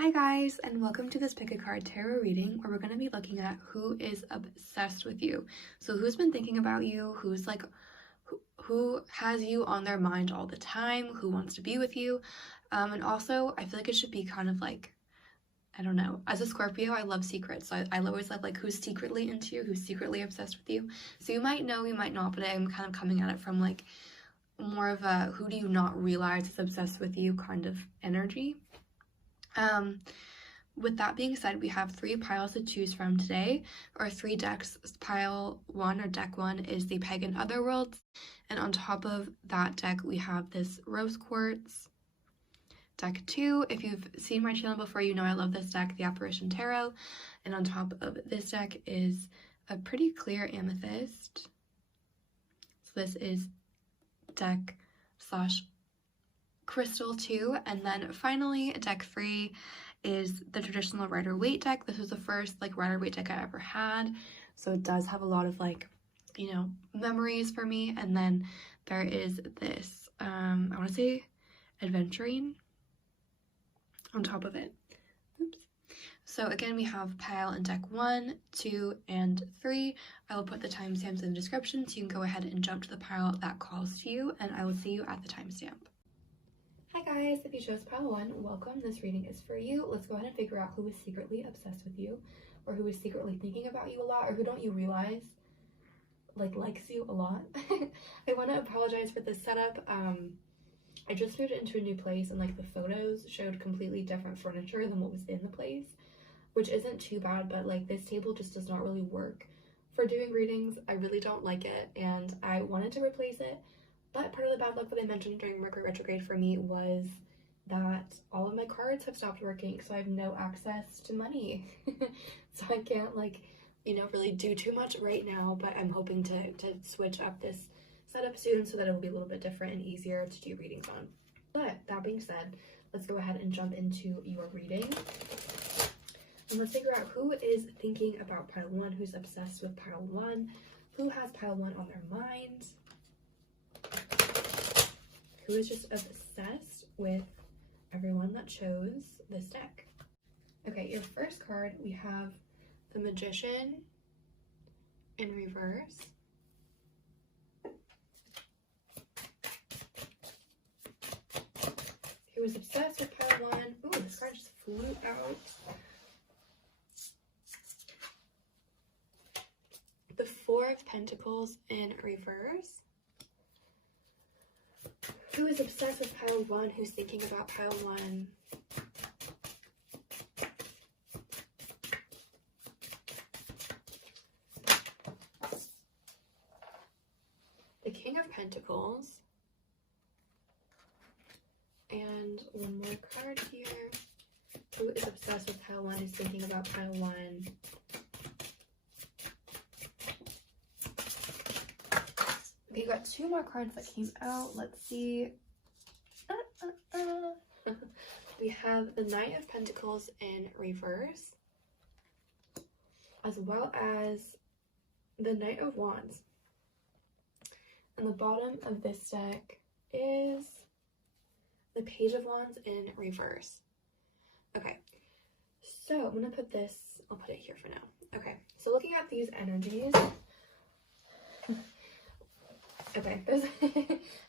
Hi guys, and welcome to this pick a card tarot reading where we're going to be looking at who is obsessed with you. So who's been thinking about you, who's like who has you on their mind all the time, who wants to be with you. And also I feel like it should be kind of like, I don't know, as a Scorpio I love secrets, so I always love like who's secretly into you, who's secretly obsessed with you. So you might know, you might not, but I'm kind of coming at it from like more of a who do you not realize is obsessed with you kind of energy. With that being said, we have 3 piles to choose from today, or 3 decks. Pile 1 or deck 1 is the Pagan Otherworlds, and on top of that deck we have this Rose Quartz. Deck 2, if you've seen my channel before, you know I love this deck, the Apparition Tarot, and on top of this deck is a pretty clear amethyst. So this is deck / crystal 2, and then finally deck 3 is the traditional Rider-Waite deck. This was the first like Rider-Waite deck I ever had, so it does have a lot of like, you know, memories for me. And then there is this I want to say adventuring on top of it. Oops. So again, we have pile in deck 1, 2, and 3. I will put the timestamps in the description so you can go ahead and jump to the pile that calls to you, and I will see you at the timestamp. Hi guys, if you chose pile 1, welcome. This reading is for you. Let's go ahead and figure out who is secretly obsessed with you, or who is secretly thinking about you a lot, or who don't you realize like likes you a lot. I want to apologize for this setup. I just moved into a new place and like the photos showed completely different furniture than what was in the place, which isn't too bad, but like this table just does not really work for doing readings. I really don't like it and I wanted to replace it. But part of the bad luck that I mentioned during Mercury retrograde for me was that all of my cards have stopped working, so I have no access to money. So I can't like, you know, really do too much right now, but I'm hoping to switch up this setup soon so that it will be a little bit different and easier to do readings on. But that being said, let's go ahead and jump into your reading. And let's figure out who is thinking about pile 1, who's obsessed with pile 1, who has pile 1 on their mind, who is just obsessed with everyone that chose this deck. Okay, your first card, we have the Magician in reverse. Who is obsessed with pile 1. Ooh, this card just flew out. The 4 of Pentacles in reverse. Who is obsessed with pile 1? Who's thinking about pile 1? The King of Pentacles. And one more card here. Who is obsessed with pile 1? Who's thinking about pile 1? Okay, you got 2 more cards that came out. Let's see. We have the Knight of Pentacles in reverse, as well as the Knight of Wands. And the bottom of this deck is the Page of Wands in reverse. Okay, so I'm gonna put this, I'll put it here for now. Okay, so looking at these energies, okay,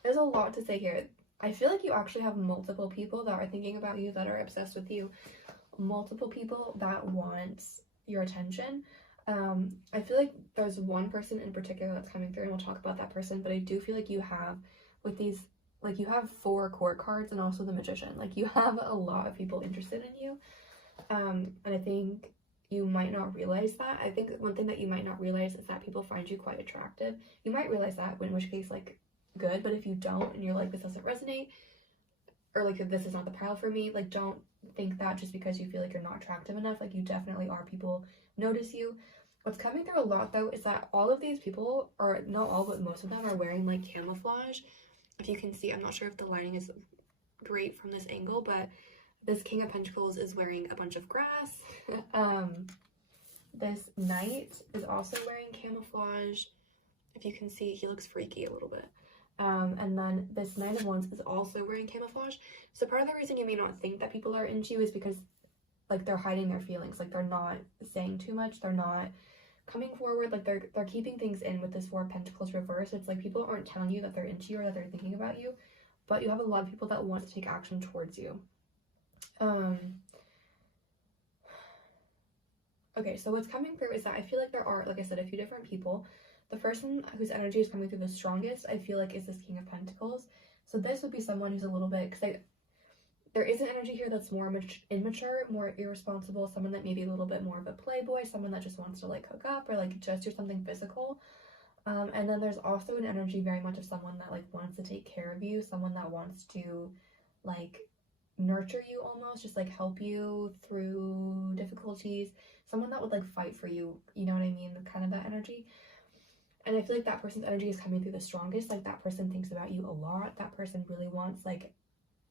there's a lot to say here. I feel like you actually have multiple people that are thinking about you, that are obsessed with you, multiple people that want your attention. I feel like there's one person in particular that's coming through, and we'll talk about that person, but I do feel like you have, with these, like you have 4 court cards and also the Magician. Like you have a lot of people interested in you, and I think you might not realize that. I think one thing that you might not realize is that people find you quite attractive. You might realize that, in which case, like, good, but if you don't and you're like, this doesn't resonate, or like this is not the pile for me, like don't think that just because you feel like you're not attractive enough. Like you definitely are. People notice you. What's coming through a lot though is that all of these people, or not all but most of them, are wearing like camouflage. If you can see, I'm not sure if the lighting is great from this angle, but this King of Pentacles is wearing a bunch of grass. This Knight is also wearing camouflage. If you can see, he looks freaky a little bit. And then this Knight of Wands is also wearing camouflage. So part of the reason you may not think that people are into you is because like they're hiding their feelings, like they're not saying too much, they're not coming forward, like they're keeping things in with this Four of Pentacles reverse. It's like people aren't telling you that they're into you or that they're thinking about you, but you have a lot of people that want to take action towards you. Okay, so what's coming through is that I feel like there are, like I said, a few different people. The person whose energy is coming through the strongest, I feel like, is this King of Pentacles. So this would be someone who's a little bit, because there is an energy here that's more immature, more irresponsible, someone that may be a little bit more of a playboy, someone that just wants to like hook up or like just do something physical. And then there's also an energy very much of someone that like wants to take care of you, someone that wants to like nurture you almost, just like help you through difficulties, someone that would like fight for you, you know what I mean, kind of that energy. And I feel like that person's energy is coming through the strongest. Like that person thinks about you a lot, that person really wants like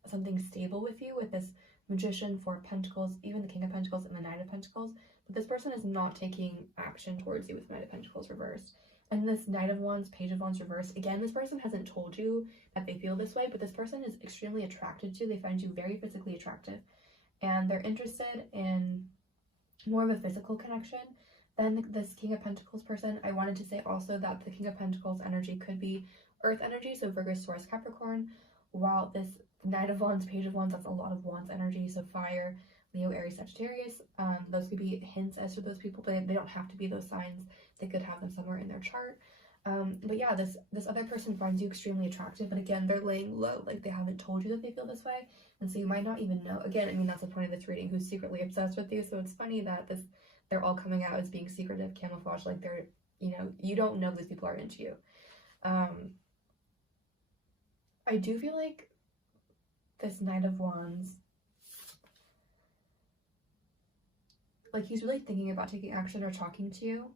something stable with you, with this Magician, Four of Pentacles, even the King of Pentacles and the Knight of Pentacles. But this person is not taking action towards you with Knight of Pentacles reversed. And this Knight of Wands, Page of Wands reversed, again, this person hasn't told you that they feel this way, but this person is extremely attracted to you. They find you very physically attractive, and they're interested in more of a physical connection than this King of Pentacles person. I wanted to say also that the King of Pentacles energy could be Earth energy, so Virgo, Taurus, Capricorn, while this Knight of Wands, Page of Wands, that's a lot of Wands energy, so fire, Leo, Aries, Sagittarius. Those could be hints as to those people, but they don't have to be those signs. They could have them somewhere in their chart. But yeah, this other person finds you extremely attractive, but again, they're laying low, like they haven't told you that they feel this way, and so you might not even know. Again, I mean, that's the point of this reading, who's secretly obsessed with you. So it's funny that they're all coming out as being secretive, camouflage, like they're, you know, you don't know these people are into you. I do feel like this Knight of Wands, like he's really thinking about taking action or talking to you,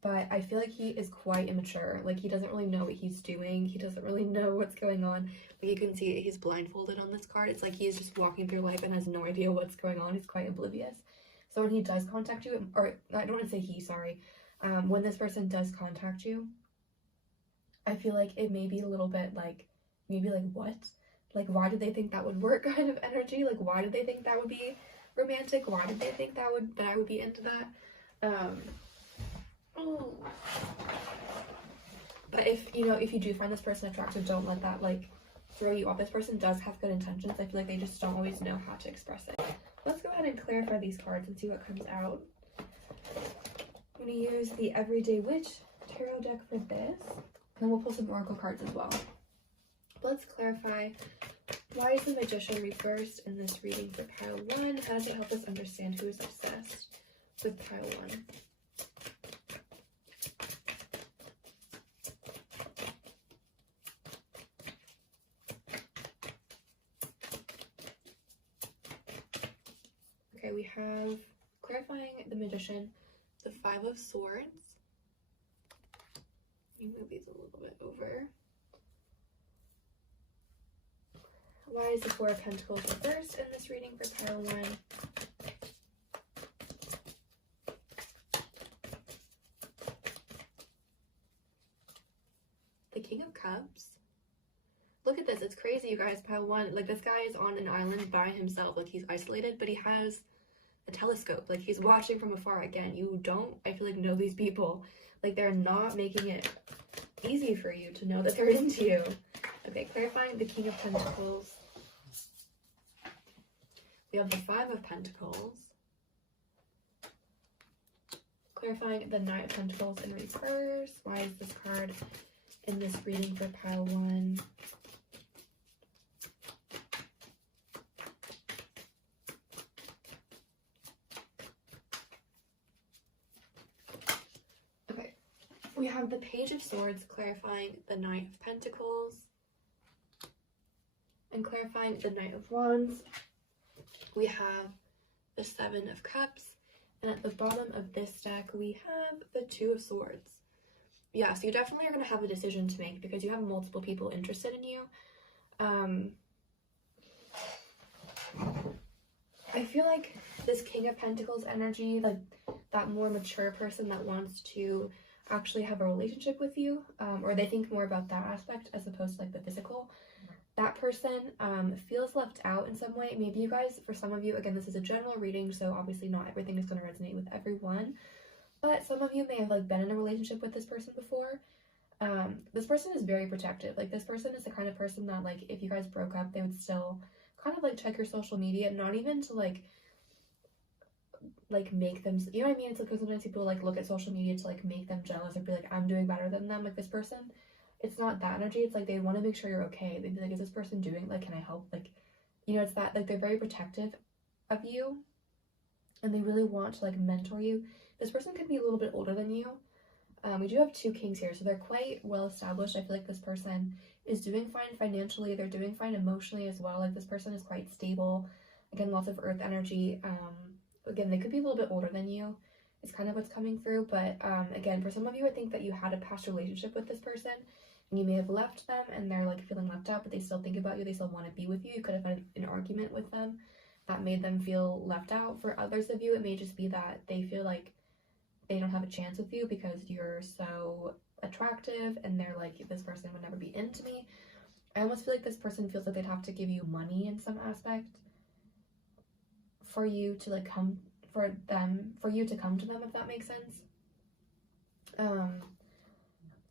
but I feel like he is quite immature. Like he doesn't really know what he's doing. He doesn't really know what's going on. Like you can see he's blindfolded on this card. It's like he's just walking through life and has no idea what's going on. He's quite oblivious. So when he does contact you, or I don't want to say he, sorry, when this person does contact you, I feel like it may be a little bit like, maybe like, what? Like, why did they think that would work kind of energy? Like, why did they think that would be romantic? Why did they think that I would be into that? But if you do find this person attractive, don't let that like throw you off. This person does have good intentions. I feel like they just don't always know how to express it. Let's go ahead and clarify these cards and see what comes out. I'm going to use the Everyday Witch tarot deck for this, and then we'll pull some oracle cards as well. Let's clarify, why is the Magician reversed in this reading for pile 1? How does it help us understand who is obsessed with pile 1? Okay, we have, clarifying the Magician, the Five of Swords. Let me move these a little bit over. Why is the Four of Pentacles reversed in this reading for pile 1? The King of Cups. Look at this, it's crazy, you guys. Pile 1, like this guy is on an island by himself, like he's isolated, but he has a telescope, like he's watching from afar. Again, you don't, I feel like, know these people. Like they're not making it easy for you to know that they're into you. Okay, clarifying the King of Pentacles. We have the Five of Pentacles. Clarifying the Knight of Pentacles in reverse. Why is this card in this reading for pile 1? Okay, we have the Page of Swords clarifying the Knight of Pentacles, and clarifying the Knight of Wands. We have the Seven of Cups, and at the bottom of this deck we have the Two of Swords. Yeah, so you definitely are going to have a decision to make because you have multiple people interested in you. I feel like this King of Pentacles energy, like that more mature person that wants to actually have a relationship with you, or they think more about that aspect as opposed to like the physical. that person feels left out in some way. Maybe you guys, for some of you, again, this is a general reading, so obviously not everything is going to resonate with everyone, but some of you may have like been in a relationship with this person before. This person is very protective. Like, this person is the kind of person that, like, if you guys broke up, they would still kind of like check your social media, not even to like make them, you know what I mean? It's like, because sometimes people like look at social media to like make them jealous or be like, I'm doing better than them. Like, this person, it's not that energy. It's like they want to make sure you're okay. They'd be like, is this person doing, like, can I help? Like, you know, it's that, like, they're very protective of you and they really want to like mentor you. This person could be a little bit older than you. We do have 2 kings here, so they're quite well established. I feel like this person is doing fine financially. They're doing fine emotionally as well. Like, this person is quite stable. Again, lots of earth energy. Again, they could be a little bit older than you. It's kind of what's coming through. But again, for some of you, I think that you had a past relationship with this person and you may have left them and they're like feeling left out, but they still think about you. They still want to be with you. You could have had an argument with them that made them feel left out. For others of you, it may just be that they feel like they don't have a chance with you because you're so attractive and they're like, this person would never be into me. I almost feel like this person feels like they'd have to give you money in some aspect for you to like come, for you to come to them, if that makes sense.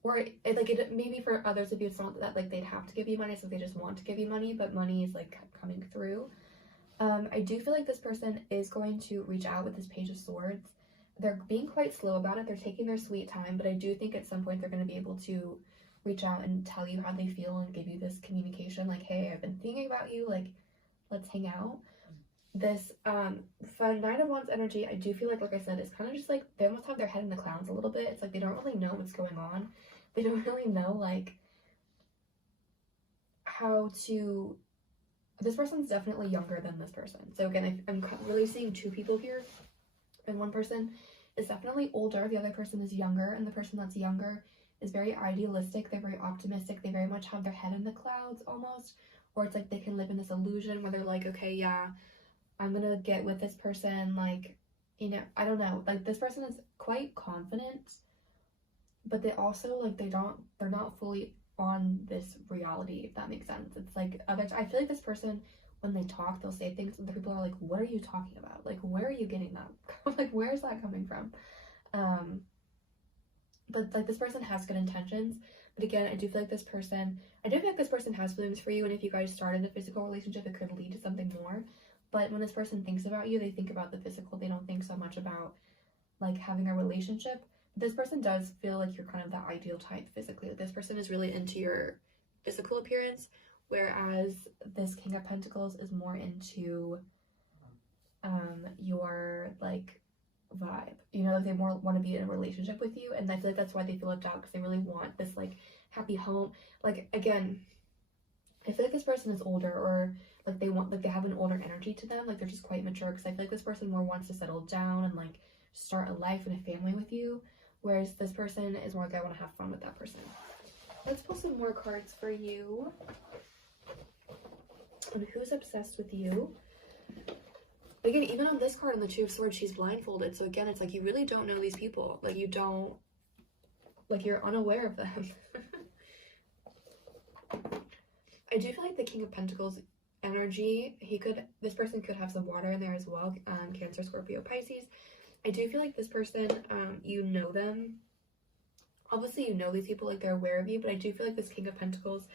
Or it maybe for others of you, it's not that like they'd have to give you money, so they just want to give you money, but money is like coming through. I do feel like this person is going to reach out with this Page of Swords. They're being quite slow about it. They're taking their sweet time, but I do think at some point they're going to be able to reach out and tell you how they feel and give you this communication, like, hey, I've been thinking about you, like, let's hang out. This fun Knight of Wands energy, I do feel like I said, it's kind of just like they almost have their head in the clouds a little bit. It's like they don't really know what's going on. They don't really know like how to, this person's definitely younger than this person. So again, I'm really seeing 2 people here, and one person is definitely older, the other person is younger, and the person that's younger is very idealistic. They're very optimistic. They very much have their head in the clouds almost, or it's like they can live in this illusion where they're like, okay, yeah, I'm gonna get with this person, like, you know, I don't know, like, this person is quite confident, but they also like they're not fully on this reality, if that makes sense. It's like I feel like this person, when they talk, they'll say things and the people are like, what are you talking about? Like, where are you getting that? Like, where is that coming from? But like, this person has good intentions, but again, I do feel like this person has feelings for you, and if you guys started a physical relationship, it could lead to something more. But when this person thinks about you, they think about the physical. They don't think so much about like having a relationship. This person does feel like you're kind of the ideal type physically. Like, this person is really into your physical appearance, whereas this King of Pentacles is more into your like vibe, you know, like they more want to be in a relationship with you, and I feel like that's why they feel left out, because they really want this like happy home. Like, again, I feel like this person is older, or like they have an older energy to them, like they're just quite mature, because I feel like this person more wants to settle down and like start a life and a family with you, whereas this person is more like, I want to have fun with that person. Let's pull some more cards for you. And who's obsessed with you? Again, even on this card, on the Two of Swords, she's blindfolded. So again, it's like you really don't know these people. Like, you don't, like, you're unaware of them. I do feel like the King of Pentacles energy, this person could have some water in there as well. Cancer, Scorpio, Pisces. I do feel like this person, you know them. Obviously, you know these people, like, they're aware of you, but I do feel like this King of Pentacles,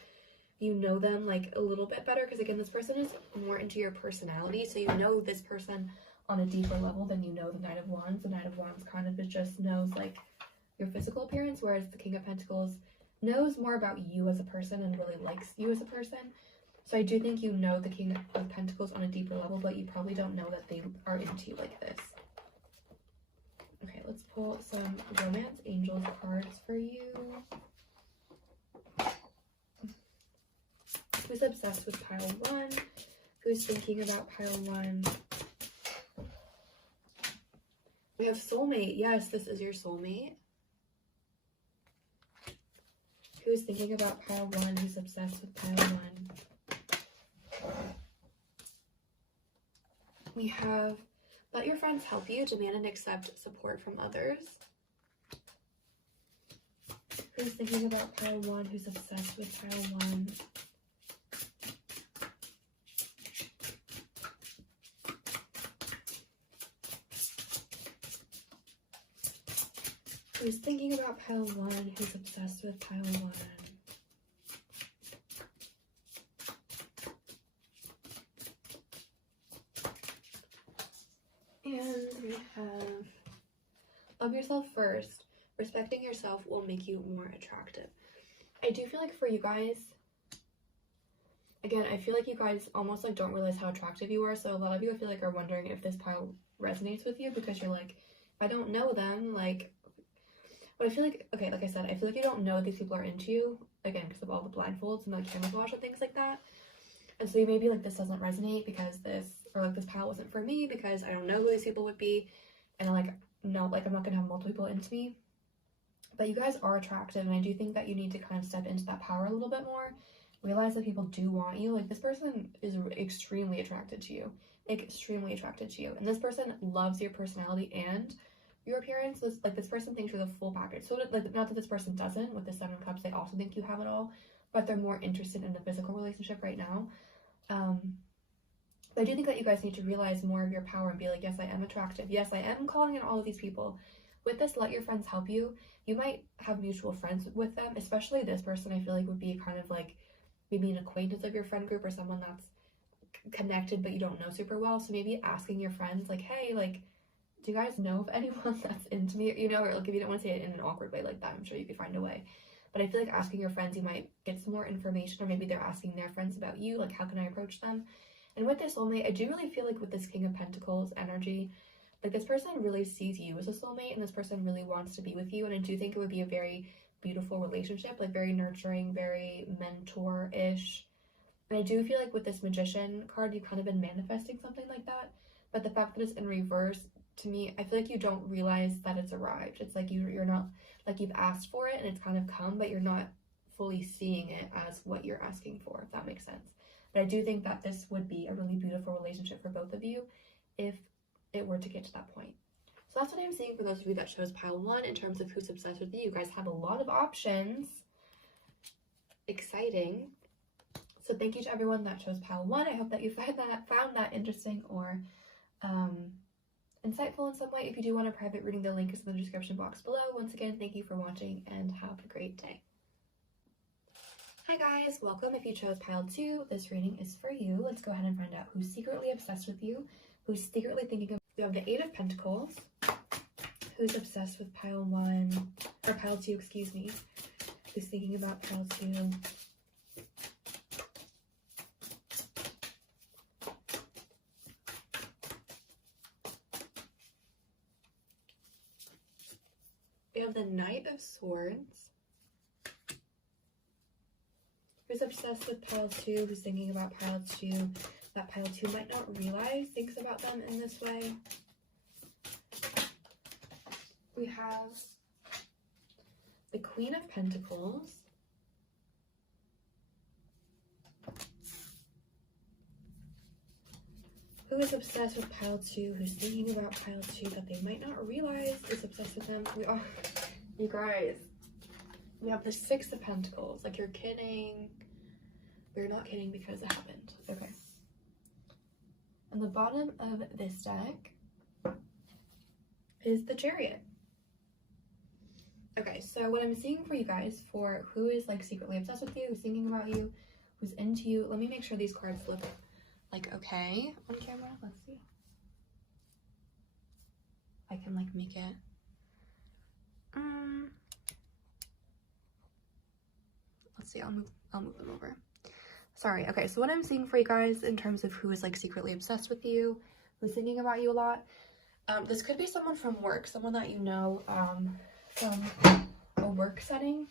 you know them like a little bit better, because again, this person is more into your personality, so you know this person on a deeper level than you know the Knight of Wands. The Knight of Wands kind of just knows like your physical appearance, whereas the King of Pentacles knows more about you as a person and really likes you as a person. So I do think you know the King of Pentacles on a deeper level, but you probably don't know that they are into you like this. Okay, let's pull some Romance Angels cards for you. Who's obsessed with pile 1? Who's thinking about pile 1? We have soulmate. Yes, this is your soulmate. Who's thinking about pile 1? Who's obsessed with pile 1? We have let your friends help you. Demand and accept support from others. Who's thinking about pile 1? Who's obsessed with pile 1? who's thinking about pile 1, who's obsessed with pile 1. And we have, love yourself first. Respecting yourself will make you more attractive. I do feel like for you guys, again, I feel like you guys almost like don't realize how attractive you are. So a lot of you I feel like are wondering if this pile resonates with you, because you're like, if I don't know them, like, but I feel like, okay, like I said, I feel like you don't know if these people are into you, again, because of all the blindfolds and the camouflage and things like that. And so you may be like, this doesn't resonate because this, or like this pile wasn't for me because I don't know who these people would be. And I'm like, no, like I'm not gonna have multiple people into me. But you guys are attractive, and I do think that you need to kind of step into that power a little bit more. Realize that people do want you. Like, this person is extremely attracted to you. Extremely attracted to you. And this person loves your personality and your appearance. This person thinks you're the full package. So, like, not that this person doesn't. With the 7 of Cups, they also think you have it all. But they're more interested in the physical relationship right now. But I do think that you guys need to realize more of your power and be like, yes, I am attractive. Yes, I am calling in all of these people. With this, let your friends help you. You might have mutual friends with them, especially this person I feel like would be kind of like maybe an acquaintance of your friend group, or someone that's connected but you don't know super well. So maybe asking your friends like, hey, like, do you guys know of anyone that's into me? You know, or like if you don't want to say it in an awkward way like that, I'm sure you could find a way. But I feel like asking your friends, you might get some more information, or maybe they're asking their friends about you, like, how can I approach them? And with this soulmate, I do really feel like with this King of Pentacles energy, like, this person really sees you as a soulmate, and this person really wants to be with you. And I do think it would be a very beautiful relationship, like very nurturing, very mentor-ish. And I do feel like with this Magician card, you've kind of been manifesting something like that. But the fact that it's in reverse, to me, I feel like you don't realize that it's arrived. It's like you're not, like, you've asked for it and it's kind of come, but you're not fully seeing it as what you're asking for, if that makes sense. But I do think that this would be a really beautiful relationship for both of you if it were to get to that point. So that's what I'm seeing for those of you that chose pile 1 in terms of who's obsessed with you. You guys have a lot of options. Exciting. So thank you to everyone that chose pile 1. I hope that you found that interesting or insightful in some way. If you do want a private reading, the link is in the description box below. Once again, thank you for watching and have a great day. Hi guys, welcome. If you chose pile 2, this reading is for you. Let's go ahead and find out who's secretly obsessed with you, who's secretly thinking of. We have the 8 of Pentacles, who's obsessed with pile 1, or pile 2, excuse me, who's thinking about pile 2. We have the Knight of Swords, who's obsessed with pile 2, who's thinking about pile 2, that pile 2 might not realize thinks about them in this way. We have the Queen of Pentacles, who is obsessed with pile 2, who's thinking about pile 2 that they might not realize is obsessed with them. We are, you guys, we have the 6 of Pentacles. Like, you're kidding. We're not kidding because it happened. Okay. And the bottom of this deck is the Chariot. Okay, so what I'm seeing for you guys, for who is like secretly obsessed with you, who's thinking about you, who's into you, let me make sure these cards look like okay on camera. Let's see. I can like make it. Let's see, I'll move them over. Sorry. Okay, so what I'm seeing for you guys in terms of who is like secretly obsessed with you, who's thinking about you a lot, this could be someone from work, someone that you know from a work setting,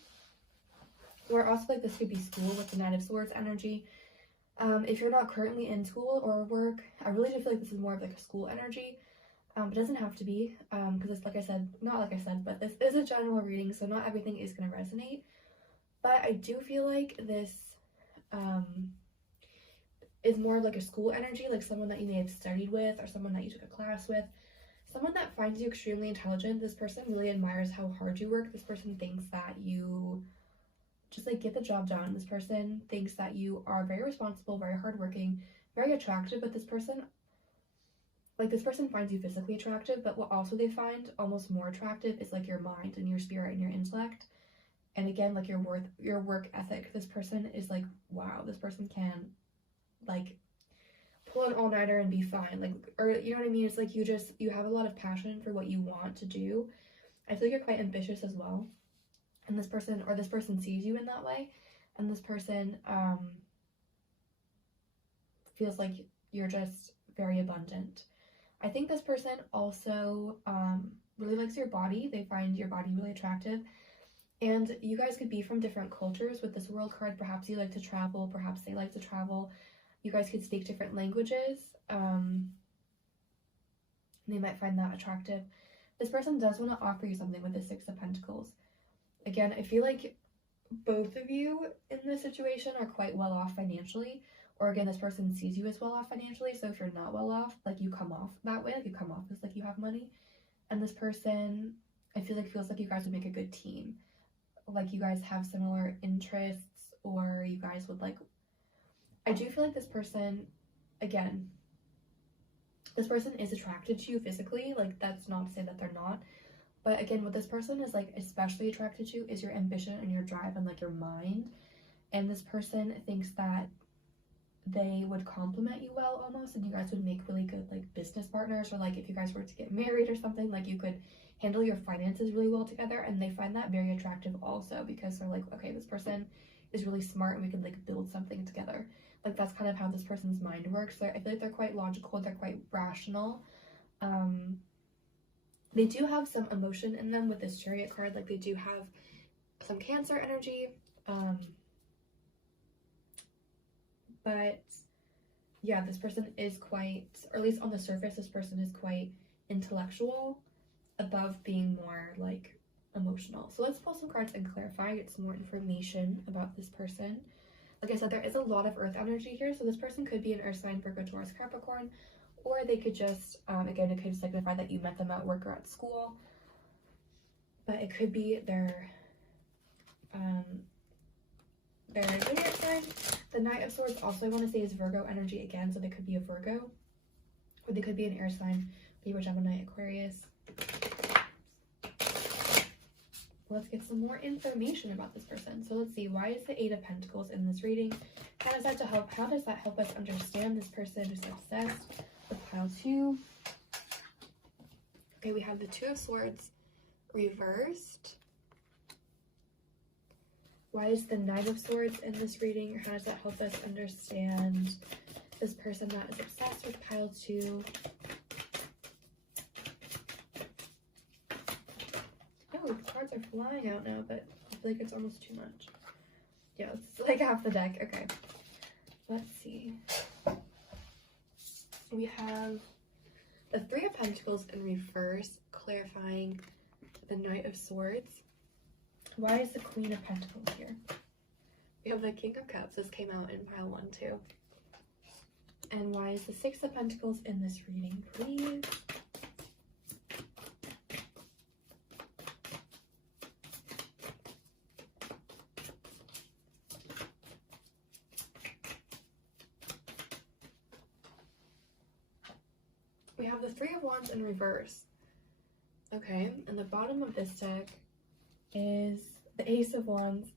or also like this could be school with the Knight of Swords energy. If you're not currently in school or work, I really do feel like this is more of like a school energy. It doesn't have to be, because it's like I said, not like I said, but this is a general reading, so not everything is going to resonate. But I do feel like this is more of like a school energy, like someone that you may have studied with, or someone that you took a class with, someone that finds you extremely intelligent. This person really admires how hard you work. This person thinks that you just like get the job done. This person thinks that you are very responsible, very hardworking, very attractive, but this person like this person finds you physically attractive, but what also they find almost more attractive is like your mind and your spirit and your intellect. And again, like your work ethic. This person is like, wow, this person can like pull an all-nighter and be fine. Like, or you know what I mean? It's like you have a lot of passion for what you want to do. I feel like you're quite ambitious as well. And this person sees you in that way. And this person feels like you're just very abundant. I think this person also really likes your body. They find your body really attractive. And you guys could be from different cultures with this world card. Perhaps you like to travel. Perhaps they like to travel. You guys could speak different languages. They might find that attractive. This person does want to offer you something with the Six of Pentacles. Again, I feel like both of you in this situation are quite well off financially. Or again, this person sees you as well off financially. So if you're not well off, like you come off that way. Like you come off as like you have money. And this person, I feel like, feels like you guys would make a good team. Like you guys have similar interests, or you guys would like, I do feel like this person, again, this person is attracted to you physically. Like that's not to say that they're not, but again, what this person is like especially attracted to is your ambition and your drive and like your mind. And this person thinks that they would complement you well almost, and you guys would make really good like business partners, or like if you guys were to get married or something, like you could handle your finances really well together. And they find that very attractive also, because they're like, okay, this person is really smart and we can like build something together. Like that's kind of how this person's mind works. I feel like they're quite logical, they're quite rational. They do have some emotion in them with this Chariot card. Like they do have some Cancer energy. But yeah, this person is quite, or at least on the surface, this person is quite intellectual above being more like emotional. So let's pull some cards and clarify, get some more information about this person. Like I said, there is a lot of earth energy here. So this person could be an earth sign, Virgo, Taurus, Capricorn, or they could just, again, it could signify that you met them at work or at school. But it could be their zodiac sign. The Knight of Swords also I want to say is Virgo energy again, so they could be a Virgo, or they could be an air sign, Libra, Gemini, Aquarius. Let's get some more information about this person. So let's see, why is the Eight of Pentacles in this reading? How does that help us understand this person who's obsessed with pile 2? Okay, we have the Two of Swords reversed. Why is the Nine of Swords in this reading? How does that help us understand this person that is obsessed with pile 2? Oh, the cards are flying out now, but I feel like it's almost too much. Yeah, it's like half the deck. Okay, let's see. We have the Three of Pentacles in reverse, clarifying the Knight of Swords. Why is the Queen of Pentacles here? We have the King of Cups. This came out in pile 1 too. And why is the Six of Pentacles in this reading, please? We have the Three of Wands in reverse. Okay, and the bottom of this deck is the Ace of Wands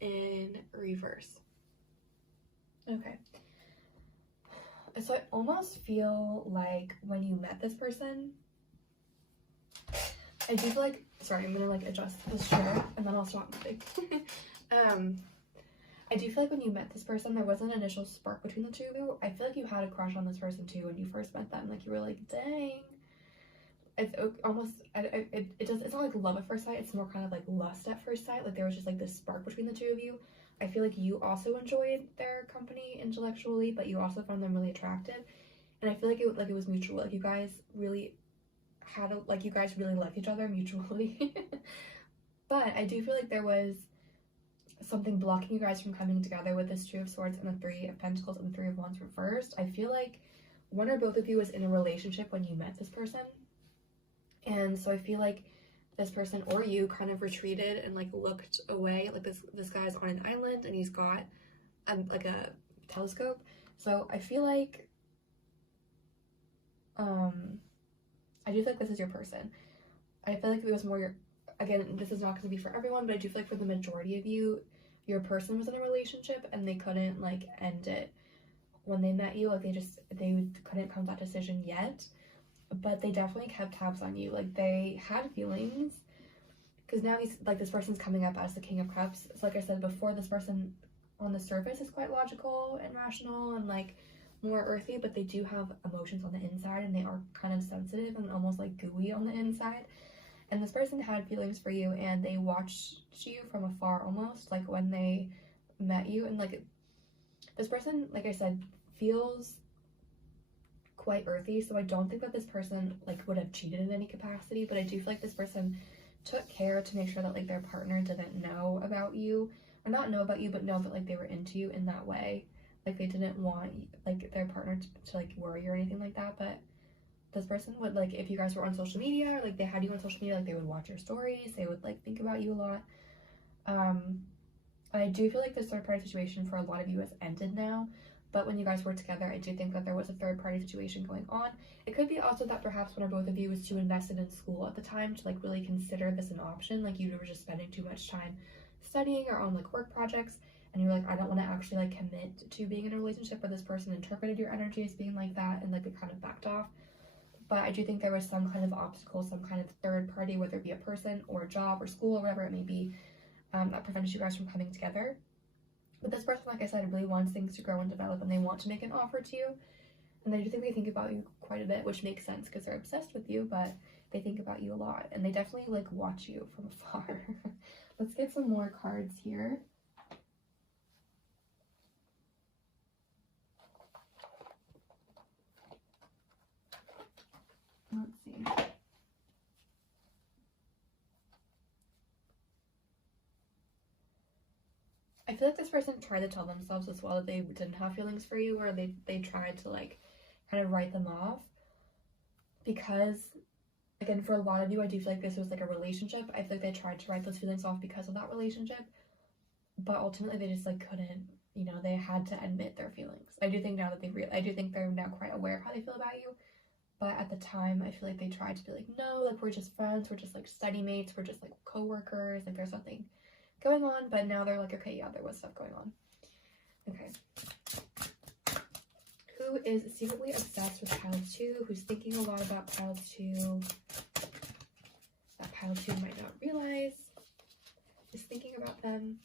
in reverse. Okay. So I almost feel like when you met this person, I do feel like, sorry, I'm gonna like adjust this chair and then I'll stop moving. I do feel like when you met this person, there was an initial spark between the two of you. I feel like you had a crush on this person too when you first met them. Like you were like, dang. It's almost, it's not like love at first sight, it's more kind of like lust at first sight. Like there was just like this spark between the two of you. I feel like you also enjoyed their company intellectually, but you also found them really attractive. And I feel like it was mutual. Like you guys really you guys really like each other mutually. But I do feel like there was something blocking you guys from coming together with this Two of Swords and the Three of Pentacles and the Three of Wands reversed. I feel like one or both of you was in a relationship when you met this person. And so I feel like this person or you kind of retreated and like looked away. Like this guy's on an island and he's got like a telescope. So I feel like I do feel like this is your person. I feel like if it was more again, this is not going to be for everyone, but I do feel like for the majority of you, your person was in a relationship and they couldn't like end it when they met you. Like they couldn't come to that decision yet, but they definitely kept tabs on you. Like they had feelings, because now he's like, this person's coming up as the King of Cups. So like I said before, this person on the surface is quite logical and rational and like more earthy, but they do have emotions on the inside, and they are kind of sensitive and almost like gooey on the inside. And this person had feelings for you, and they watched you from afar almost, like when they met you. And like this person, like I said, feels quite earthy, so I don't think that this person like would have cheated in any capacity, but I do feel like this person took care to make sure that like their partner didn't know about you, or not know about you, but know that like they were into you in that way. Like they didn't want like their partner to like worry or anything like that. But this person would, like, if you guys were on social media, or like they had you on social media, like they would watch your stories, they would like think about you a lot. And I do feel like this third party situation for a lot of you has ended now, but when you guys were together, I do think that there was a third party situation going on. It could be also that perhaps one or both of you was too invested in school at the time to like really consider this an option. Like you were just spending too much time studying or on like work projects, and you're like, I don't want to actually like commit to being in a relationship, where this person interpreted your energy as being like that and like it kind of backed off. But I do think there was some kind of obstacle, some kind of third party, whether it be a person or a job or school or whatever it may be, that prevented you guys from coming together. But this person, like I said, really wants things to grow and develop, and they want to make an offer to you. And I do think they think about you quite a bit, which makes sense because they're obsessed with you, but they think about you a lot, and they definitely like watch you from afar. Let's get some more cards here. Let's see. I feel like this person tried to tell themselves as well that they didn't have feelings for you, or they tried to like kind of write them off, because again, for a lot of you, I do feel like this was like a relationship. I feel like they tried to write those feelings off because of that relationship, but ultimately they just like couldn't, you know, they had to admit their feelings. I do think now that I do think they're now quite aware of how they feel about you. But at the time, I feel like they tried to be like, no, like we're just friends, we're just like study mates, we're just like co-workers, like there's nothing going on. But now they're like, okay, yeah, there was stuff going on. Okay. Who is secretly obsessed with pile 2, who's thinking a lot about pile 2, that pile 2 might not realize is thinking about them?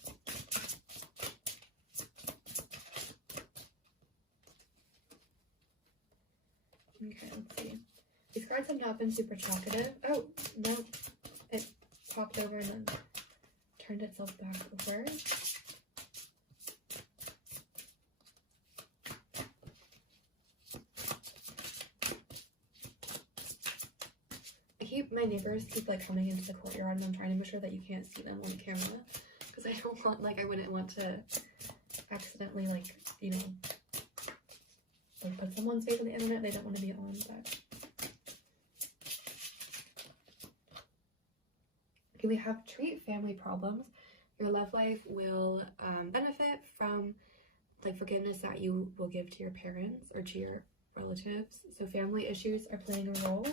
Okay, let's see. These cards have not been super talkative. Oh, no. It popped over and then turned itself back over. My neighbors keep like coming into the courtyard, and I'm trying to make sure that you can't see them on camera, because I don't want, like, I wouldn't want to accidentally, like, you know, like put someone's face on the internet they don't want to be on. But okay, we have treat family problems. Your love life will benefit from like forgiveness that you will give to your parents or to your relatives. So family issues are playing a role.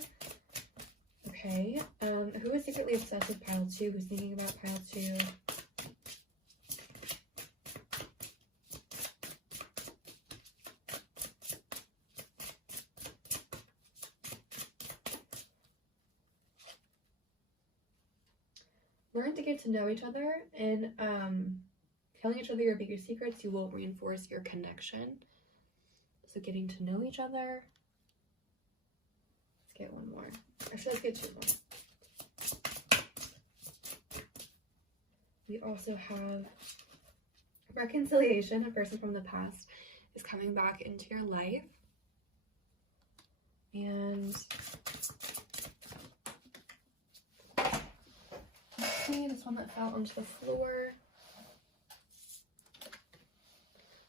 Okay, who is secretly obsessed with pile 2? Who's thinking about pile 2? Learn to get to know each other, and telling each other your biggest secrets, you will reinforce your connection. So getting to know each other. Let's get one more. Actually, let's get 2 more. We also have reconciliation. A person from the past is coming back into your life. And let's see, this one that fell onto the floor.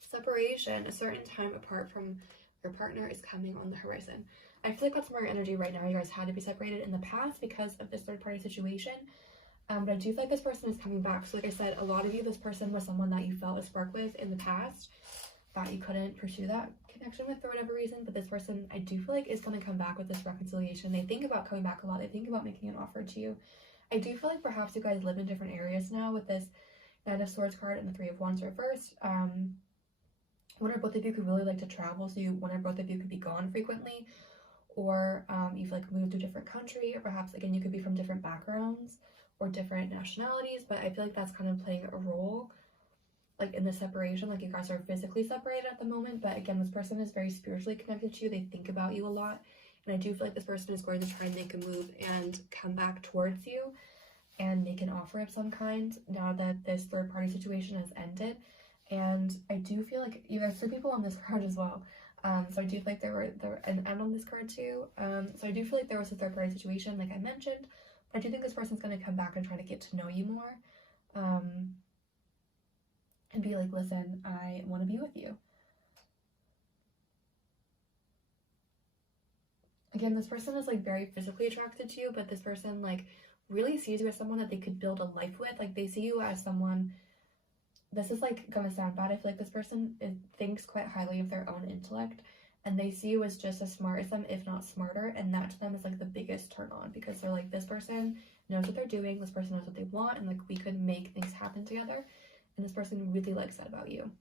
Separation. A certain time apart from your partner is coming on the horizon. I feel like that's more energy right now. You guys had to be separated in the past because of this third party situation. But I do feel like this person is coming back. So like I said, a lot of you, this person was someone that you felt a spark with in the past. that you couldn't pursue that connection with for whatever reason, but this person, I do feel like, is going to come back with this reconciliation. They think about coming back a lot. They think about making an offer to you. I do feel like perhaps you guys live in different areas now with this Nine of Swords card and the Three of Wands reversed. One or both of you could really like to travel, so one or both of you could be gone frequently, or you've like moved to a different country, or perhaps again you could be from different backgrounds or different nationalities, but I feel like that's kind of playing a role like in the separation. Like you guys are physically separated at the moment, but again, this person is very spiritually connected to you. They think about you a lot, and I do feel like this person is going to try and make a move and come back towards you and make an offer of some kind now that this third-party situation has ended. And I do feel like there's 3 people on this card as well. So I do feel like there were and on this card too. So I do feel like there was a third-party situation, like I mentioned. But I do think this person's going to come back and try to get to know you more. And be like, listen, I want to be with you. Again, this person is like very physically attracted to you, but this person like really sees you as someone that they could build a life with. Like they see you as someone, this is like gonna sound bad, I feel like this person thinks quite highly of their own intellect, and they see you as just as smart as them, if not smarter, and that to them is like the biggest turn on, because they're like, this person knows what they're doing, this person knows what they want, and like we could make things happen together, and this person really likes that about you.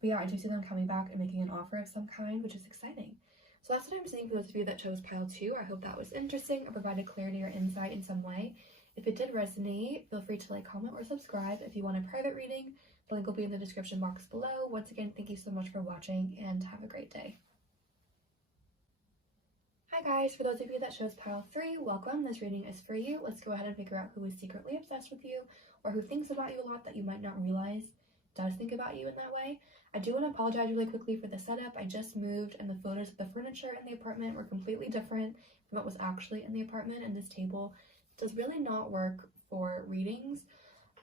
But yeah, I do see them coming back and making an offer of some kind, which is exciting. So that's what I'm seeing for those of you that chose pile 2. I hope that was interesting or provided clarity or insight in some way. If it did resonate, feel free to like, comment, or subscribe. If you want a private reading, the link will be in the description box below. Once again, thank you so much for watching and have a great day. Hi guys, for those of you that chose pile 3, welcome. This reading is for you. Let's go ahead and figure out who is secretly obsessed with you, or who thinks about you a lot that you might not realize does think about you in that way. I do want to apologize really quickly for the setup. I just moved, and the photos of the furniture in the apartment were completely different from what was actually in the apartment, and this table does really not work for readings.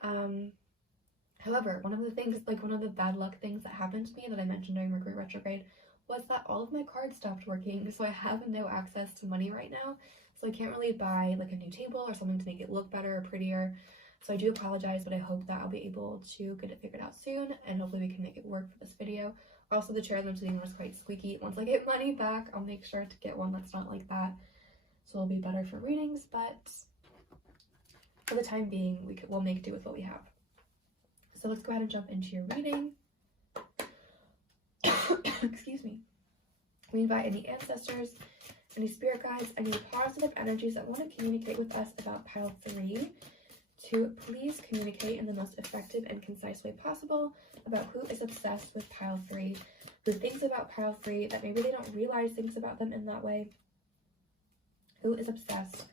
However, one of the bad luck things that happened to me that I mentioned during Mercury retrograde was that all of my cards stopped working, so I have no access to money right now, so I can't really buy like a new table or something to make it look better or prettier. So I do apologize, but I hope that I'll be able to get it figured out soon, and hopefully we can make it work for this video. Also, the chair that I'm sitting in was quite squeaky. Once I get money back, I'll make sure to get one that's not like that, so it'll be better for readings, but for the time being, we'll make do with what we have. So let's go ahead and jump into your reading. Excuse me. We invite any ancestors, any spirit guides, any positive energies that want to communicate with us about pile 3 to please communicate in the most effective and concise way possible about who is obsessed with pile 3, who thinks about pile 3 that maybe they don't realize thinks about them in that way, who is obsessed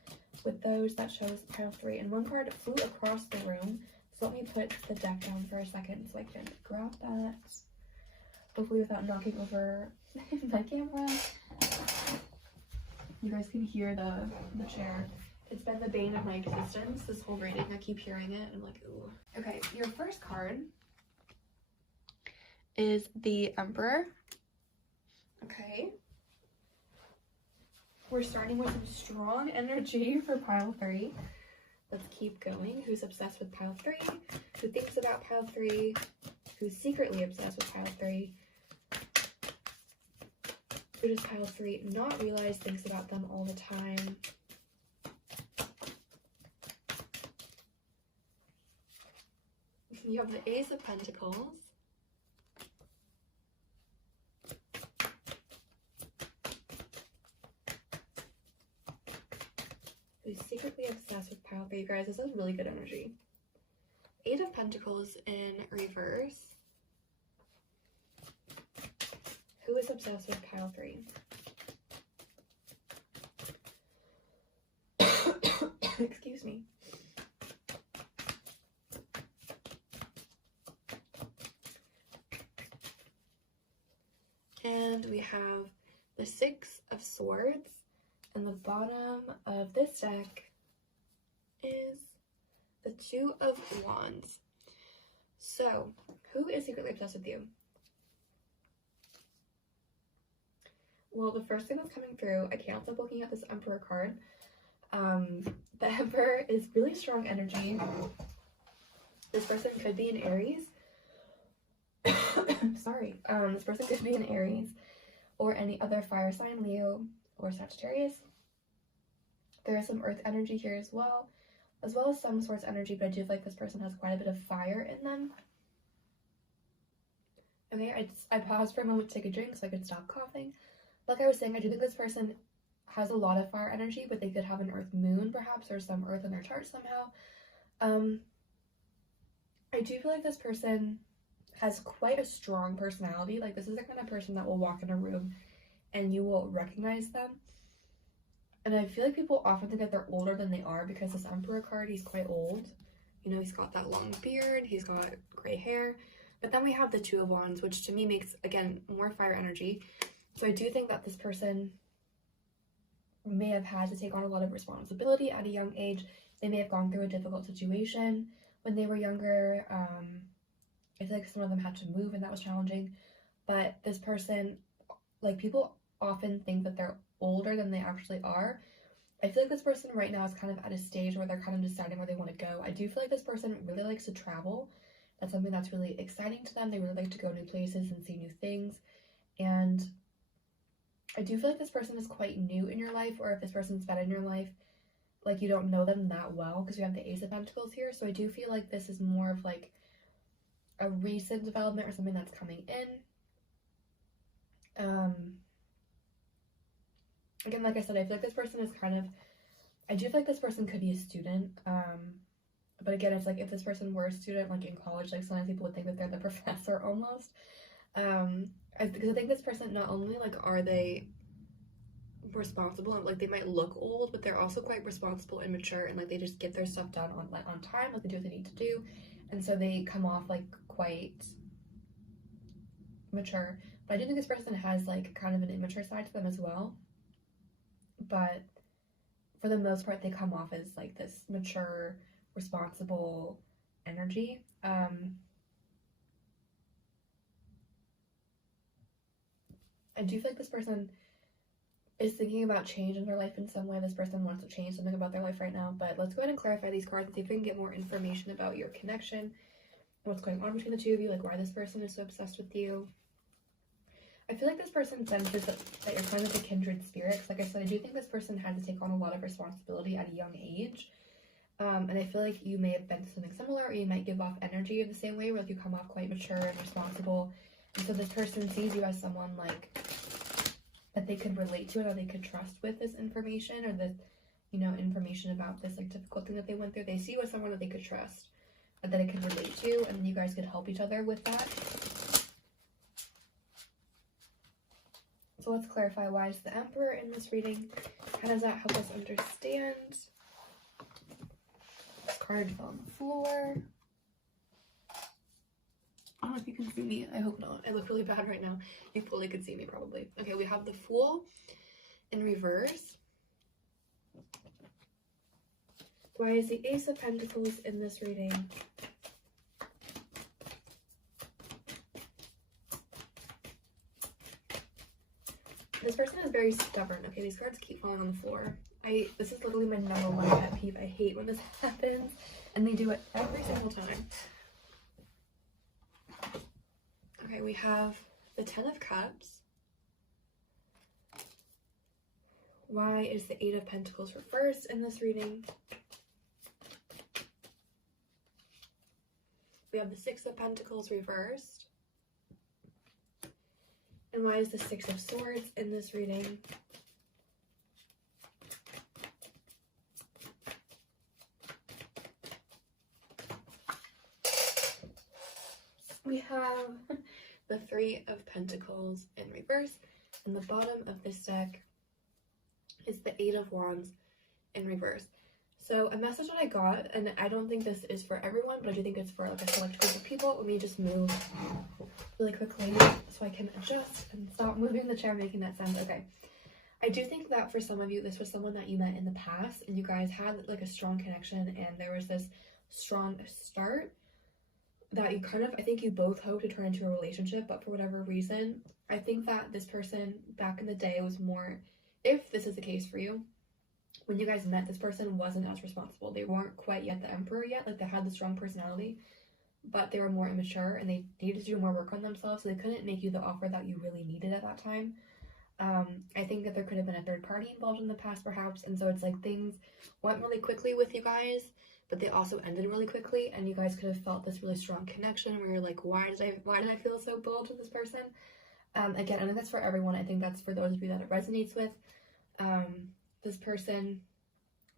with those that chose pile 3. And one card flew across the room, so let me put the deck down for a second so I can grab that, hopefully without knocking over my camera. You guys can hear the chair. It's been the bane of my existence this whole reading. I keep hearing it and I'm like, ooh. Okay, your first card is the Emperor. Okay. We're starting with some strong energy for pile 3. Let's keep going. Who's obsessed with pile 3? Who thinks about pile 3? Who's secretly obsessed with pile 3? Who does pile 3 not realize thinks about them all the time? You have the Ace of Pentacles. Who's secretly obsessed with pile 3? You guys, this is really good energy. 8 of Pentacles in reverse. Who is obsessed with pile 3? Excuse me. And we have the 6 of Swords, and the bottom of this deck is the 2 of Wands. So, who is secretly obsessed with you? Well, the first thing that's coming through, I can't stop looking at this Emperor card. The Emperor is really strong energy. This person could be an Aries, sorry, this person could be an Aries or any other fire sign, Leo or Sagittarius. There is some earth energy here as well as some source energy, but I do feel like this person has quite a bit of fire in them. Okay, I paused for a moment to take a drink so I could stop coughing. Like I was saying, I do think this person has a lot of fire energy, but they could have an earth moon perhaps, or some earth in their chart somehow. I do feel like this person has quite a strong personality. Like, this is the kind of person that will walk in a room and you will recognize them. And I feel like people often think that they're older than they are because this Emperor card, he's quite old. You know, he's got that long beard, he's got gray hair. But then we have the Two of Wands, which to me makes, again, more fire energy. So I do think that this person may have had to take on a lot of responsibility at a young age. They may have gone through a difficult situation when they were younger. I feel like some of them had to move and that was challenging. But this person, like, people often think that they're older than they actually are. I feel like this person right now is kind of at a stage where they're kind of deciding where they want to go. I do feel like this person really likes to travel. That's something that's really exciting to them. They really like to go new places and see new things. And I do feel like this person is quite new in your life, or if this person's been in your life, like, you don't know them that well, because we have the Ace of Pentacles here. So I do feel like this is more of like a recent development or something that's coming in. Again, like I said, I feel like this person is kind of, I do feel like this person could be a student. But again, it's like if this person were a student, like in college, like sometimes people would think that they're the professor almost. Because I think this person, not only like are they responsible, like they might look old, but they're also quite responsible and mature, and like they just get their stuff done on time, like they do what they need to do, and so they come off like quite mature. But I do think this person has like kind of an immature side to them as well, but for the most part they come off as like this mature, responsible energy. I do feel like this person is thinking about change in their life in some way. This person wants to change something about their life right now. But let's go ahead and clarify these cards and see if we can get more information about your connection, what's going on between the two of you, like why this person is so obsessed with you. I feel like this person senses that you're kind of a kindred spirit. Because like I said, I do think this person had to take on a lot of responsibility at a young age. And I feel like you may have been something similar, or you might give off energy of the same way, where like you come off quite mature and responsible. And so this person sees you as someone like that they could relate to and that they could trust with this information, or this, you know, information about this like difficult thing that they went through. They see you as someone that they could trust, that they could relate to, and then you guys could help each other with that. So let's clarify, why is the Emperor in this reading? How does that help us understand? This card fell on the floor. I don't know if you can see me. I hope not. I look really bad right now. You fully could see me probably. Okay, we have the Fool in reverse. Why is the Ace of Pentacles in this reading? This person is very stubborn. Okay, these cards keep falling on the floor. This is literally my number one pet peeve. I hate when this happens, and they do it every single time. Okay, we have the Ten of Cups. Why is the Eight of Pentacles reversed in this reading? We have the Six of Pentacles reversed. And why is the Six of Swords in this reading? We have the Three of Pentacles in reverse, and the bottom of this deck is the Eight of Wands in reverse. So a message that I got, and I don't think this is for everyone, but I do think it's for like a select group of people. Let me just move really quickly so I can adjust and stop moving the chair, making that sound. Okay. I do think that for some of you, this was someone that you met in the past, and you guys had like a strong connection, and there was this strong start that you kind of, I think you both hope to turn into a relationship, but for whatever reason, I think that this person back in the day was more, if this is the case for you, when you guys met, this person wasn't as responsible. They weren't quite yet the Emperor yet, like they had the strong personality, but they were more immature and they needed to do more work on themselves, so they couldn't make you the offer that you really needed at that time. I think that there could have been a third party involved in the past perhaps, and so it's like things went really quickly with you guys, but they also ended really quickly, and you guys could have felt this really strong connection where you're like, why did I feel so bold with this person? Again, I think that's for everyone. I think that's for those of you that it resonates with. This person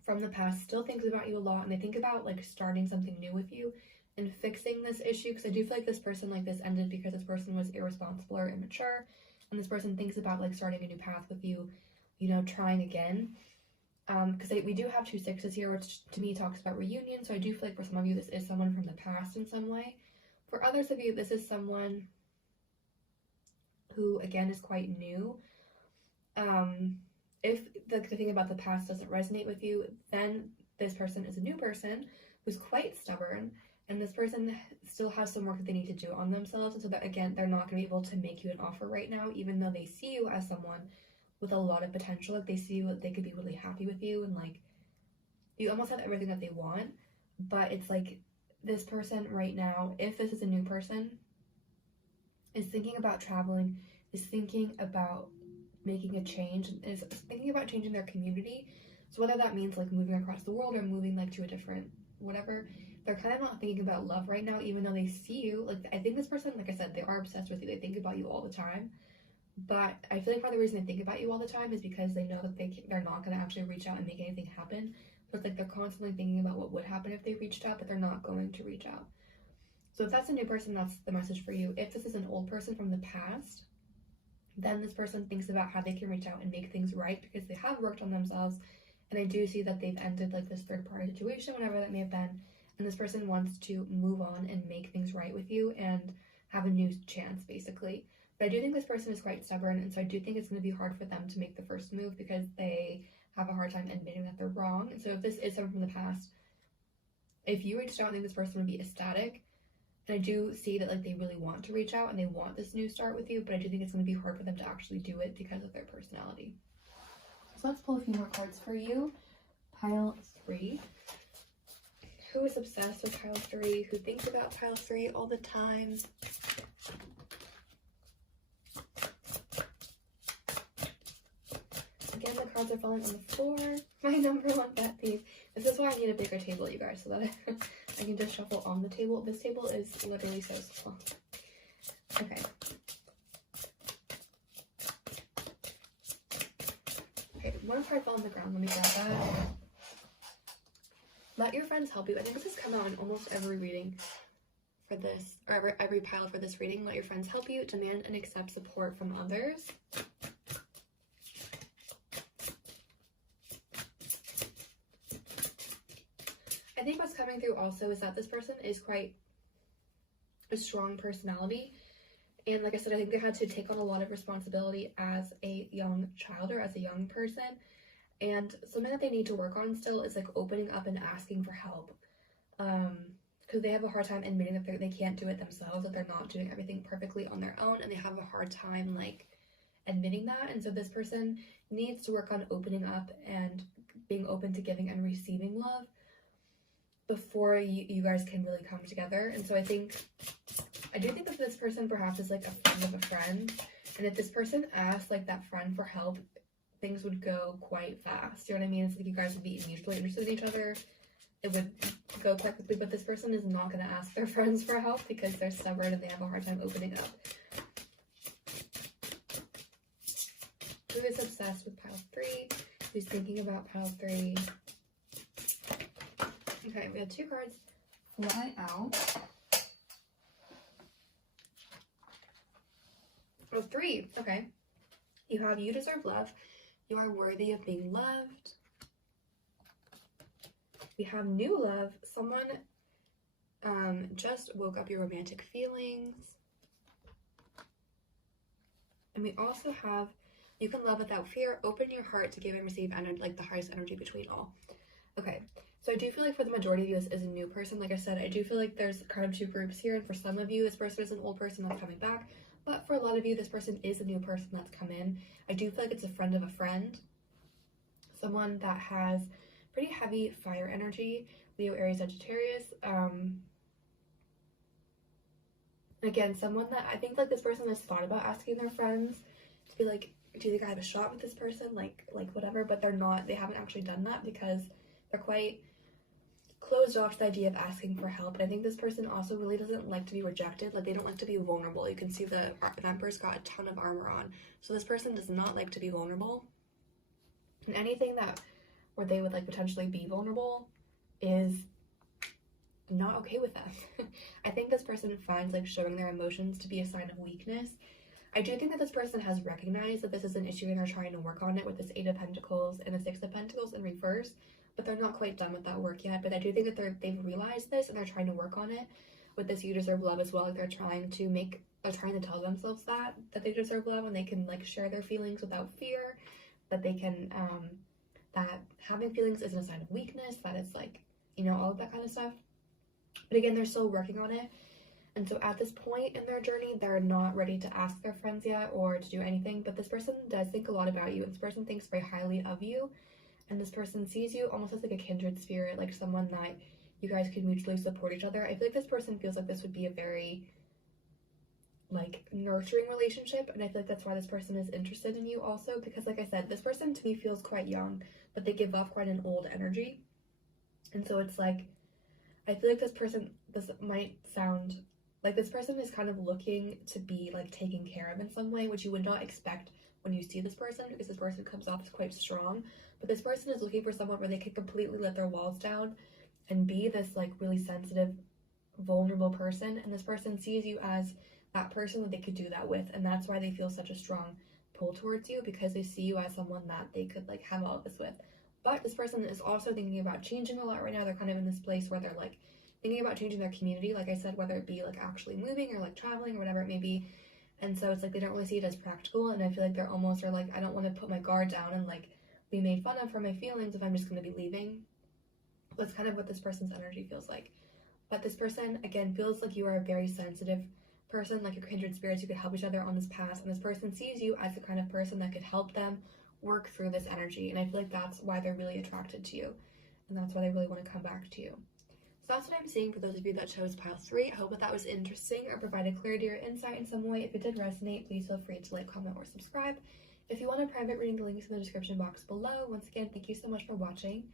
from the past still thinks about you a lot, and they think about like starting something new with you and fixing this issue, because I do feel like this person like this ended because this person was irresponsible or immature, and this person thinks about like starting a new path with you, you know, trying again. Because we do have 2 6s here, which to me talks about reunion, so I do feel like for some of you this is someone from the past in some way. For others of you, this is someone who again is quite new. If the thing about the past doesn't resonate with you, then this person is a new person who's quite stubborn, and this person still has some work that they need to do on themselves, and so that again, they're not going to be able to make you an offer right now, even though they see you as someone with a lot of potential. Like they see you, they could be really happy with you, and like you almost have everything that they want. But it's like this person right now, if this is a new person, is thinking about traveling, is thinking about making a change, is thinking about changing their community. So whether that means like moving across the world or moving like to a different whatever, they're kind of not thinking about love right now, even though they see you. Like I think this person, like I said, they are obsessed with you, they think about you all the time. But I feel like part of the reason they think about you all the time is because they know that they're not going to actually reach out and make anything happen. So it's like they're constantly thinking about what would happen if they reached out, but they're not going to reach out. So if that's a new person, that's the message for you. If this is an old person from the past, then this person thinks about how they can reach out and make things right because they have worked on themselves. And I do see that they've ended like this third party situation, whatever that may have been. And this person wants to move on and make things right with you and have a new chance, basically. But I do think this person is quite stubborn, and so I do think it's going to be hard for them to make the first move because they have a hard time admitting that they're wrong. And so if this is someone from the past, if you reached out, I think this person would be ecstatic. And I do see that like they really want to reach out and they want this new start with you, but I do think it's going to be hard for them to actually do it because of their personality. So let's pull a few more cards for you. Pile 3. Who is obsessed with pile 3? Who thinks about pile 3 all the time? Again, the cards are falling on the floor. My number 1 pet peeve. This is why I need a bigger table, you guys, so that I can just shuffle on the table. This table is literally so small. Okay. Okay, 1 card fell on the ground. Let me grab that. Let your friends help you. I think this has come out in almost every reading for this, or every pile for this reading. Let your friends help you. Demand and accept support from others. I think what's coming through also is that this person is quite a strong personality. And like I said, I think they had to take on a lot of responsibility as a young child or as a young person. And something that they need to work on still is like opening up and asking for help. Because they have a hard time admitting that they can't do it themselves, that they're not doing everything perfectly on their own, and they have a hard time like admitting that. And so this person needs to work on opening up and being open to giving and receiving love before you guys can really come together. And so I do think that this person perhaps is like a friend of a friend, and if this person asked like that friend for help, things would go quite fast. You know what I mean? It's like you guys would be mutually interested in each other. It would go quite quickly, but this person is not going to ask their friends for help because they're stubborn and they have a hard time opening up. Who is obsessed with pile 3? Who's thinking about pile 3? Okay, we have 2 cards fly out. Oh, 3. Okay. You have you deserve love. You are worthy of being loved. We have new love. Someone just woke up your romantic feelings. And we also have you can love without fear. Open your heart to give and receive like the highest energy between all. Okay. So I do feel like for the majority of you, this is a new person. Like I said, I do feel like there's kind of 2 groups here. And for some of you, this person is an old person that's coming back. But for a lot of you, this person is a new person that's come in. I do feel like it's a friend of a friend. Someone that has pretty heavy fire energy. Leo, Aries, Sagittarius. Again, someone that I think like this person has thought about asking their friends to be like, do you think I have a shot with this person? Like whatever, but they haven't actually done that because they're quite closed off to the idea of asking for help. And I think this person also really doesn't like to be rejected. Like, they don't like to be vulnerable. You can see the Emperor's got a ton of armor on. So this person does not like to be vulnerable. And anything that where they would like potentially be vulnerable is not okay with them. I think this person finds like showing their emotions to be a sign of weakness. I do think that this person has recognized that this is an issue and they're trying to work on it with this 8 of Pentacles and the 6 of Pentacles in reverse, but they're not quite done with that work yet. But I do think that they've realized this and they're trying to work on it with this you deserve love as well. Like they're trying to tell themselves that they deserve love and they can like share their feelings without fear, that they can that having feelings isn't a sign of weakness, that it's like, you know, all of that kind of stuff. But again, they're still working on it. And so at this point in their journey, they're not ready to ask their friends yet or to do anything. But this person does think a lot about you. And this person thinks very highly of you. And this person sees you almost as like a kindred spirit, like someone that you guys could mutually support each other. I feel like this person feels like this would be a very like nurturing relationship. And I feel like that's why this person is interested in you also. Because like I said, this person to me feels quite young, but they give off quite an old energy. And so it's like, I feel like this might sound like this person is kind of looking to be like taken care of in some way, which you would not expect when you see this person, because this person comes off as quite strong. But this person is looking for someone where they can completely let their walls down and be this like really sensitive, vulnerable person. And this person sees you as that person that they could do that with. And that's why they feel such a strong pull towards you, because they see you as someone that they could like have all of this with. But this person is also thinking about changing a lot right now. They're kind of in this place where they're like thinking about changing their community, like I said, whether it be like actually moving or like traveling or whatever it may be. And so it's like they don't really see it as practical, and I feel like they're almost are like, I don't want to put my guard down and like be made fun of for my feelings if I'm just going to be leaving. That's kind of what this person's energy feels like. But this person again feels like you are a very sensitive person, like your kindred spirits. You could help each other on this path, and this person sees you as the kind of person that could help them work through this energy. And I feel like that's why they're really attracted to you, and that's why they really want to come back to you. So that's what I'm seeing for those of you that chose pile 3. I hope that was interesting or provided clarity or insight in some way. If it did resonate, please feel free to like, comment, or subscribe. If you want a private reading, the link is in the description box below. Once again, thank you so much for watching,